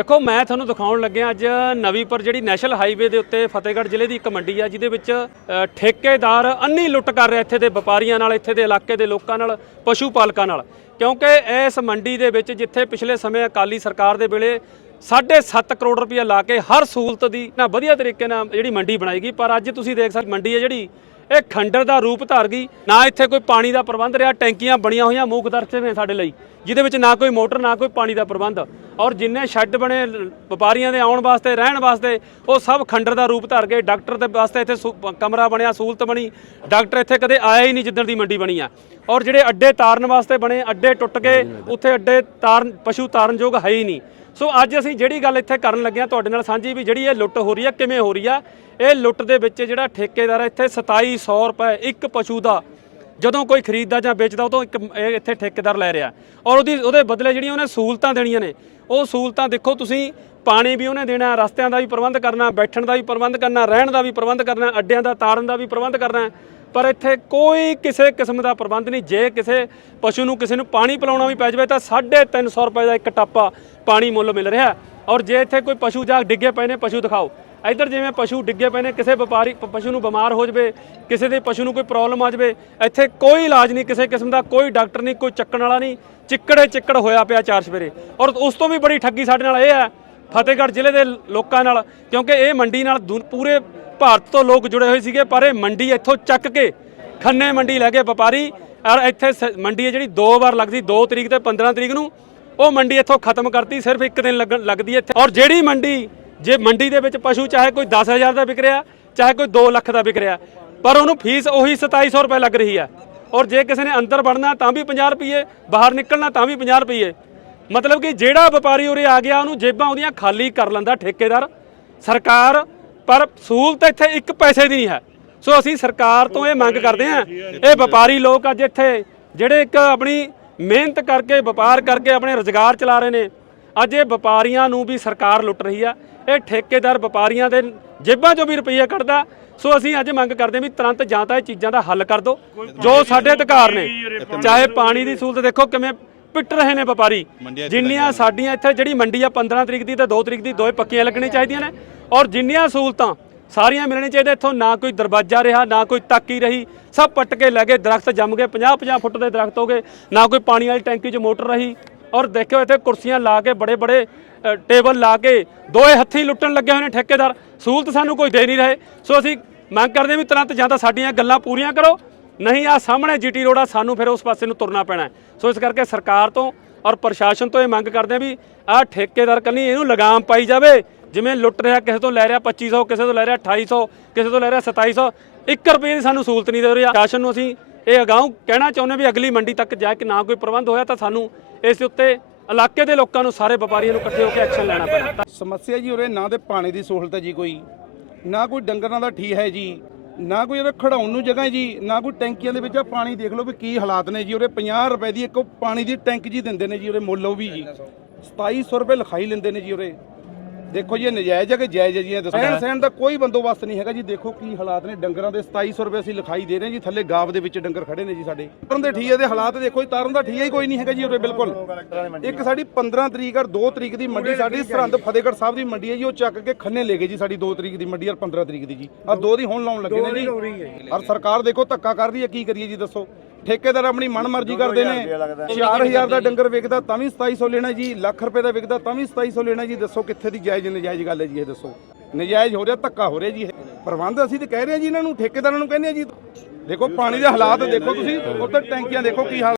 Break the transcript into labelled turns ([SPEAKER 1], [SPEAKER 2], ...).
[SPEAKER 1] ਦੇਖੋ, ਮੈਂ ਤੁਹਾਨੂੰ ਦਿਖਾਉਣ ਲੱਗਿਆ ਅੱਜ ਨਵੀਂਪੁਰ ਜਿਹੜੀ ਨੈਸ਼ਨਲ ਹਾਈਵੇ ਦੇ ਉੱਤੇ ਫਤਿਹਗੜ੍ਹ ਜ਼ਿਲ੍ਹੇ ਦੀ ਇੱਕ ਮੰਡੀ ਆ, ਜਿਹਦੇ ਵਿੱਚ ਠੇਕੇਦਾਰ ਅੰਨੀ ਲੁੱਟ ਕਰ ਰਿਹਾ ਇੱਥੇ ਦੇ ਵਪਾਰੀਆਂ ਨਾਲ, ਇੱਥੇ ਦੇ ਇਲਾਕੇ ਦੇ ਲੋਕਾਂ ਨਾਲ, ਪਸ਼ੂ ਪਾਲਕਾਂ ਨਾਲ। ਕਿਉਂਕਿ ਇਸ ਮੰਡੀ ਦੇ ਵਿੱਚ ਜਿੱਥੇ ਪਿਛਲੇ ਸਮੇਂ ਅਕਾਲੀ ਸਰਕਾਰ ਦੇ ਵੇਲੇ 7.5 ਕਰੋੜ ਰੁਪਏ ਲਾ ਕੇ ਹਰ ਸਹੂਲਤ ਦੀ, ਨਾ ਵਧੀਆ ਤਰੀਕੇ ਨਾਲ ਜਿਹੜੀ ਮੰਡੀ ਬਣਾਈ ਗਈ, ਪਰ ਅੱਜ ਤੁਸੀਂ ਦੇਖ ਸਕਦੇ ਮੰਡੀ ਹੈ ਜਿਹੜੀ ਇਹ ਖੰਡਰ ਦਾ ਰੂਪ ਧਾਰ ਗਈ। ਨਾ ਇੱਥੇ ਕੋਈ ਪਾਣੀ ਦਾ ਪ੍ਰਬੰਧ ਰਿਹਾ ਟੈਂਕੀਆਂ ਬਣੀਆਂ ਹੋਈਆਂ ਮੂਕ ਦਰਸ਼ਕ ਨੇ ਸਾਡੇ ਲਈ ਜਿਹਦੇ ਵਿੱਚ ਨਾ ਕੋਈ ਮੋਟਰ ਨਾ ਕੋਈ ਪਾਣੀ ਦਾ ਪ੍ਰਬੰਧ। ਔਰ ਜਿੰਨੇ ਸ਼ੈੱਡ ਬਣੇ ਵਪਾਰੀਆਂ ਦੇ ਆਉਣ ਵਾਸਤੇ ਰਹਿਣ ਵਾਸਤੇ ਉਹ ਸਭ ਖੰਡਰ ਦਾ ਰੂਪ ਧਾਰ ਗਏ। ਡਾਕਟਰ ਦੇ ਵਾਸਤੇ ਇੱਥੇ ਕਮਰਾ ਬਣਿਆ ਸਹੂਲਤ ਬਣੀ। ਡਾਕਟਰ ਇੱਥੇ ਕਦੇ ਆਇਆ ਹੀ ਨਹੀਂ ਜਿੱਦਣ ਦੀ ਮੰਡੀ ਬਣੀ ਆ। ਔਰ ਜਿਹੜੇ ਅੱਡੇ ਤਾਰਨ ਵਾਸਤੇ ਬਣੇ ਅੱਡੇ ਟੁੱਟ ਗਏ ਉੱਥੇ ਅੱਡੇ ਤਾਰਨ ਪਸ਼ੂ ਤਾਰਨ ਯੋਗ ਹੈ ਹੀ ਨਹੀਂ। ਸੋ ਅੱਜ ਅਸੀਂ ਜਿਹੜੀ ਗੱਲ ਇੱਥੇ ਕਰਨ ਲੱਗੇ ਹਾਂ ਤੁਹਾਡੇ ਨਾਲ ਸਾਂਝੀ ਵੀ ਜਿਹੜੀ ਇਹ ਲੁੱਟ ਹੋ ਰਹੀ ਆ, ਕਿਵੇਂ ਹੋ ਰਹੀ ਆ, ਇਹ ਲੁੱਟ ਦੇ ਵਿੱਚ ਜਿਹੜਾ ਠੇਕੇਦਾਰ ਆ, ਇੱਥੇ 2700 ਰੁਪਏ ਇੱਕ ਪਸ਼ੂ ਦਾ ਜਦੋਂ ਕੋਈ ਖਰੀਦਦਾ ਜਾਂ ਵੇਚਦਾ ਉਦੋਂ ਇੱਕ ਇਹ ਇੱਥੇ ਠੇਕੇਦਾਰ ਲੈ ਰਿਹਾ। ਔਰ ਉਹਦੀ, ਉਹਦੇ ਬਦਲੇ ਜਿਹੜੀਆਂ ਉਹਨੇ ਸਹੂਲਤਾਂ ਦੇਣੀਆਂ ਨੇ, ਉਹ ਸਹੂਲਤਾਂ ਦੇਖੋ ਤੁਸੀਂ, ਪਾਣੀ ਵੀ ਉਹਨੇ ਦੇਣਾ, ਰਸਤਿਆਂ ਦਾ ਵੀ ਪ੍ਰਬੰਧ ਕਰਨਾ, ਬੈਠਣ ਦਾ ਵੀ ਪ੍ਰਬੰਧ ਕਰਨਾ, ਰਹਿਣ ਦਾ ਵੀ ਪ੍ਰਬੰਧ ਕਰਨਾ, ਅੱਡਿਆਂ ਦਾ, ਤਾਰਨ ਦਾ ਵੀ ਪ੍ਰਬੰਧ ਕਰਨਾ ਪਰ ਇੱਥੇ ਕੋਈ ਕਿਸੇ ਕਿਸਮ ਦਾ ਪ੍ਰਬੰਧ ਨਹੀਂ। ਜੇ ਕਿਸੇ ਪਸ਼ੂ ਨੂੰ ਕਿਸੇ ਨੂੰ ਪਾਣੀ ਪਿਲਾਉਣਾ ਵੀ ਪੈ ਜਾਵੇ ਤਾਂ 350 ਰੁਪਏ ਦਾ ਇੱਕ ਟਾਪਾ ਪਾਣੀ ਮੁੱਲ ਮਿਲ ਰਿਹਾ ਔਰ ਜੇ ਇੱਥੇ ਕੋਈ ਪਸ਼ੂ ਜਾ ਡਿੱਗੇ ਪਏ ਨੇ, ਪਸ਼ੂ ਦਿਖਾਓ। ਇੱਧਰ ਜਿਵੇਂ ਪਸ਼ੂ ਡਿੱਗੇ ਪਏ ਨੇ, ਕਿਸੇ ਵਪਾਰੀ ਪ- ਪਸ਼ੂ ਨੂੰ ਬਿਮਾਰ ਹੋ ਜਾਵੇ, ਕਿਸੇ ਦੇ ਪਸ਼ੂ ਨੂੰ ਕੋਈ ਪ੍ਰੋਬਲਮ ਆ ਜਾਵੇ, ਇੱਥੇ ਕੋਈ ਇਲਾਜ ਨਹੀਂ, ਕਿਸੇ ਕਿਸਮ ਦਾ ਕੋਈ ਡਾਕਟਰ ਨਹੀਂ, ਕੋਈ ਚੱਕਣ ਵਾਲਾ ਨਹੀਂ। ਚਿੱਕੜੇ ਚਿੱਕੜ ਹੋਇਆ ਪਿਆ ਚਾਰ ਸਵੇਰੇ। ਔਰ ਉਸ ਤੋਂ ਵੀ ਬੜੀ ਠੱਗੀ ਸਾਡੇ ਨਾਲ ਇਹ ਹੈ, ਫਤਿਹਗੜ੍ਹ ਜ਼ਿਲ੍ਹੇ ਦੇ ਲੋਕਾਂ ਨਾਲ, ਕਿਉਂਕਿ ਇਹ ਮੰਡੀ ਨਾਲ ਦੁ- ਪੂਰੇ ਭਾਰਤ ਤੋਂ ਲੋਕ ਜੁੜੇ ਹੋਏ ਸੀਗੇ, ਪਰ ਇਹ ਮੰਡੀ ਇੱਥੋਂ ਚੱਕ ਕੇ ਖੰਨੇ ਮੰਡੀ ਲੈ ਕੇ ਵਪਾਰੀ। ਔਰ ਇੱਥੇ ਸ- ਮੰਡੀ ਹੈ ਜਿਹੜੀ ਦੋ ਵਾਰ ਲੱਗਦੀ 2 ਤਰੀਕ ਤੇ 15 ਤਰੀਕ ਨੂੰ। ਉਹ ਮੰਡੀ ਇੱਥੋਂ ਖਤਮ ਕਰਤੀ, ਸਿਰਫ ਇੱਕ ਦਿਨ ਲੱਗਣ, ਲੱਗਦੀ ਹੈ ਇੱਥੇ। ਔਰ ਜਿਹੜੀ ਮੰਡੀ, ਜੇ ਮੰਡੀ ਦੇ ਵਿੱਚ ਪਸ਼ੂ ਚਾਹੇ ਕੋਈ 10000 ਦਾ ਵਿਕ ਰਿਹਾ, ਚਾਹੇ ਕੋਈ 2 ਲੱਖ ਦਾ ਵਿਕ ਰਿਹਾ, ਪਰ ਉਹਨੂੰ ਫੀਸ ਉਹੀ 2700 ਰੁਪਏ ਲੱਗ ਰਹੀ ਹੈ। ਔਰ ਜੇ ਕਿਸੇ ਨੇ ਅੰਦਰ ਵੜਨਾ, ਤਾਂ ਵੀ 50 ਰੁਪਏ, ਬਾਹਰ ਨਿਕਲਣਾ, ਤਾਂ ਵੀ 50 ਰੁਪਏ। ਮਤਲਬ ਕਿ ਜਿਹੜਾ ਵਪਾਰੀ ਉਰੇ ਆ ਗਿਆ, ਉਹਨੂੰ ਜੇਬਾਂ ਉਹਦੀਆਂ ਖਾਲੀ ਕਰ ਲੈਂਦਾ ਠੇਕੇਦਾਰ। ਸਰਕਾਰ ਪਰ ਸਹੂਲਤ ਇੱਥੇ ਇੱਕ ਪੈਸੇ ਦੀ ਨਹੀਂ ਹੈ। ਸੋ ਅਸੀਂ ਸਰਕਾਰ ਤੋਂ ਇਹ ਮੰਗ ਕਰਦੇ ਹਾਂ। ਇਹ ਵਪਾਰੀ ਲੋਕ ਅੱਜ ਇੱਥੇ ਜਿਹੜੇ ਇੱਕ ਆਪਣੀ ਮਿਹਨਤ ਕਰਕੇ ਵਪਾਰ ਕਰਕੇ ਆਪਣੇ ਰੋਜ਼ਗਾਰ ਚਲਾ ਰਹੇ ਨੇ ਅੱਜ ਇਹ ਵਪਾਰੀਆਂ ਨੂੰ ਵੀ ਸਰਕਾਰ ਲੁੱਟ ਰਹੀ ਆ। ਇਹ ਠੇਕੇਦਾਰ ਵਪਾਰੀਆਂ ਦੇ ਜੇਬਾਂ 'ਚੋਂ ਵੀ ਰੁਪਈਆ ਕੱਢਦਾ। ਸੋ ਅਸੀਂ ਅੱਜ ਮੰਗ ਕਰਦੇ ਹਾਂ ਵੀ ਤੁਰੰਤ ਜਾਂ ਤਾਂ ਇਹ ਚੀਜ਼ਾਂ ਦਾ ਹੱਲ ਕਰ ਦਿਓ ਜੋ ਸਾਡੇ ਅਧਿਕਾਰ ਨੇ। ਚਾਹੇ ਪਾਣੀ ਦੀ ਸਹੂਲਤ ਦੇਖੋ ਕਿਵੇਂ ਪਿੱਟ ਰਹੇ ਨੇ ਵਪਾਰੀ। ਜਿੰਨੀਆਂ ਸਾਡੀਆਂ ਇੱਥੇ ਜਿਹੜੀ ਮੰਡੀ ਆ 15 ਤਰੀਕ ਦੀ ਤੇ 2 ਤਰੀਕ ਦੀ ਦੋਏ ਪੱਕੀਆਂ ਲੱਗਣੀਆਂ ਚਾਹੀਦੀਆਂ ਨੇ। ਔਰ ਜਿੰਨੀਆਂ ਸਹੂਲਤਾਂ ਸਾਰੀਆਂ ਮਿਲਣੀਆਂ ਚਾਹੀਦੀਆਂ, ਇੱਥੋਂ ਨਾ ਕੋਈ ਦਰਵਾਜ਼ਾ ਰਿਹਾ, ਨਾ ਕੋਈ ਤਾਕੀ ਰਹੀ। ਸਭ ਪੱਟ ਕੇ ਲੈ ਗਏ, ਦਰਖਤ ਜੰਮ ਗਏ 50 50 ਫੁੱਟ ਦੇ ਦਰਖਤ ਹੋ ਗਏ, ਨਾ ਕੋਈ ਪਾਣੀ ਵਾਲੀ ਟੈਂਕੀ 'ਚ ਮੋਟਰ ਰਹੀ। ਔਰ ਦੇਖਿਓ ਇੱਥੇ ਕੁਰਸੀਆਂ ਲਾ ਕੇ ਬੜੇ ਬੜੇ ਟੇਬਲ ਲਾ ਕੇ, ਦੋਏ ਹੱਥੀਂ ਲੁੱਟਣ ਲੱਗੇ ਹੋਏ ਨੇ ਠੇਕੇਦਾਰ। ਸਹੂਲਤ ਸਾਨੂੰ ਕੋਈ ਦੇ ਨਹੀਂ ਰਹੇ। ਸੋ ਅਸੀਂ ਮੰਗ ਕਰਦੇ ਹਾਂ ਵੀ ਤੁਰੰਤ ਜਾਂ ਤਾਂ ਸਾਡੀਆਂ ਗੱਲਾਂ ਪੂਰੀਆਂ ਕਰੋ, ਨਹੀਂ ਆ ਸਾਹਮਣੇ ਜੀਟੀ ਰੋਡ ਆ ਸਾਨੂੰ ਫਿਰ ਉਸ ਪਾਸੇ ਨੂੰ ਤੁਰਨਾ ਪੈਣਾ ਸੋ ਇਸ ਕਰਕੇ ਸਰਕਾਰ ਤੋਂ ਔਰ ਪ੍ਰਸ਼ਾਸਨ ਤੋਂ ਇਹ ਮੰਗ ਕਰਦੇ ਆ ਵੀ ਆਹ ਠੇਕੇਦਾਰ ਕੰਨੀ ਇਹਨੂੰ ਲਗਾਮ ਪਾਈ ਜਾਵੇ। ਜਿਵੇਂ ਲੁੱਟ ਰਿਹਾ ਕਿਸੇ ਤੋਂ ਲੈ ਰਿਹਾ 2500 ਕਿਸੇ ਤੋਂ ਲੈ ਰਿਹਾ 2800 ਕਿਸੇ ਤੋਂ ਲੈ ਰਿਹਾ 2700 1 ਰੁਪਏ ਦੀ ਸਾਨੂੰ ਸਹੂਲਤ ਨਹੀਂ ਦੇ ਰਿਹਾ। ਪ੍ਰਸ਼ਾਸਨ ਨੂੰ ਅਸੀਂ ਇਹ ਅਗਾਊਂ ਕਹਿਣਾ ਚਾਹੁੰਦੇ ਵੀ ਅਗਲੀ ਮੰਡੀ ਤੱਕ ਜਾ ਕੇ ਨਾ ਕੋਈ ਪ੍ਰਬੰਧ ਹੋਇਆ ਤਾਂ ਸਾਨੂੰ ਇਸ ਦੇ ਉੱਤੇ ਇਲਾਕੇ ਦੇ ਲੋਕਾਂ ਨੂੰ, ਸਾਰੇ ਵਪਾਰੀਆਂ ਨੂੰ ਇਕੱਠੇ ਹੋ ਕੇ ਐਕਸ਼ਨ ਲੈਣਾ ਪੈਣਾ।
[SPEAKER 2] ਸਮੱਸਿਆ ਜੀ ਉਰੇ ਨਾ ਤੇ ਪਾਣੀ ਦੀ ਸਹੂਲਤ ਹੈ ਜੀ ਕੋਈ, ਨਾ ਕੋਈ ਡੰਗਰਾਂ ਦਾ ਠੀ ਹੈ ਜੀ, ਨਾ ਕੋਈ ਉਹਦੇ ਖੜਾਉਣ ਨੂੰ ਜਗ੍ਹਾ ਜੀ, ਨਾ ਕੋਈ ਟੈਂਕੀਆਂ ਦੇ ਵਿੱਚ ਆ ਪਾਣੀ ਦੇਖ ਲਓ ਵੀ ਕੀ ਹਾਲਾਤ ਨੇ ਜੀ, ਉਰੇ 50 ਰੁਪਏ ਦੀ ਇੱਕ ਪਾਣੀ ਦੀ ਟੈਂਕ ਜੀ ਦਿੰਦੇ ਨੇ ਜੀ ਉਰੇ ਮੁੱਲ ਉਹ ਵੀ ਜੀ 2700 ਰੁਪਏ ਲਿਖਾਈ ਲੈਂਦੇ ਨੇ ਜੀ ਉਰੇ। ਦੇਖੋ ਜੀ ਇਹ ਨਜਾਇਜ਼ ਹੈ ਕਿ ਜਾਇਜ਼ ਹੈ ਜੀ ਇਹ ਦੱਸੋ। ਰਹਿਣ ਸਹਿਣ ਦਾ ਕੋਈ ਬੰਦੋਬਸਤ ਨਹੀਂ ਹੈਗਾ ਜੀ। ਦੇਖੋ ਕੀ ਹਾਲਾਤ ਨੇ। ਡੰਗਰਾਂ ਦੇ 2700 ਰੁਪਏ ਅਸੀਂ ਲਿਖਾਈ ਦੇ ਰਹੇ ਹਾਂ ਜੀ। ਥੱਲੇ ਗਾਵ ਦੇ ਵਿੱਚ ਡੰਗਰ ਖੜੇ ਨੇ ਜੀ ਸਾਡੇ। ਤਾਰਨ ਦੇ ਠੀਏ ਦੇ ਹਾਲਾਤ ਦੇਖੋ ਜੀ। ਤਾਰਨ ਦਾ ਠੀਆ ਹੀ ਕੋਈ ਨਹੀਂ ਹੈਗਾ ਜੀ ਉਰੇ ਬਿਲਕੁਲ। ਇੱਕ ਸਾਡੀ 15 ਤਰੀਕ ਔਰ 2 ਤਰੀਕ ਦੀ ਮੰਡੀ ਸਾਡੀ ਸਰਹੰਦ ਫਤਿਹਗੜ੍ਹ ਸਾਹਿਬ ਦੀ ਮੰਡੀ ਹੈ ਜੀ। ਉਹ ਚੱਕ ਕੇ ਖੰਨੇ ਲੈ ਗਏ ਜੀ ਸਾਡੀ 2 ਤਰੀਕ ਦੀ ਮੰਡੀ ਔਰ 15 ਤਰੀਕ ਦੀ ਜੀ। ਆ ਦੋ ਦੀ ਹੁਣ ਲਾਉਣ ਲੱਗੇ ਨੇ ਜੀ। ਔਰ ਸਰਕਾਰ ਦੇਖੋ ਧੱਕਾ ਕਰ ਰਹੀ ਹੈ ਕੀ ਕਰੀਏ ਜੀ ਦੱਸੋ। ਠੇਕੇਦਾਰ ਆਪਣੀ ਮਨਮਰਜ਼ੀ ਕਰਦੇ ਨੇ। 4000 ਦਾ ਡੰਗਰ ਵਿਕਦਾ ਤਾਂ ਵੀ 2700 ਲੈਣਾ ਜੀ। ਲੱਖ ਰੁਪਏ ਦਾ ਵਿਕਦਾ ਤਾਂ ਵੀ 2700 ਲੈਣਾ ਜੀ। ਦੱਸੋ ਕਿੱਥੇ ਦੀ ਜਾਇਜ਼ ਨਜਾਇਜ਼ ਗੱਲ ਹੈ ਜੀ ਇਹ ਦੱਸੋ। ਨਜਾਇਜ਼ ਹੋ ਰਿਹਾ ਧੱਕਾ ਹੋ ਰਿਹਾ ਜੀ ਇਹ। ਪ੍ਰਬੰਧ ਅਸੀਂ ਤੇ ਕਹਿ ਰਹੇ ਹਾਂ ਜੀ ਇਹਨਾਂ ਨੂੰ ਠੇਕੇਦਾਰਾਂ ਨੂੰ ਕਹਿੰਦੇ ਆ ਜੀ। ਦੇਖੋ ਪਾਣੀ ਦੇ ਹਾਲਾਤ ਦੇਖੋ ਤੁਸੀਂ ਉੱਧਰ ਟੈਂਕੀਆਂ ਦੇਖੋ ਕੀ ਹਾਲ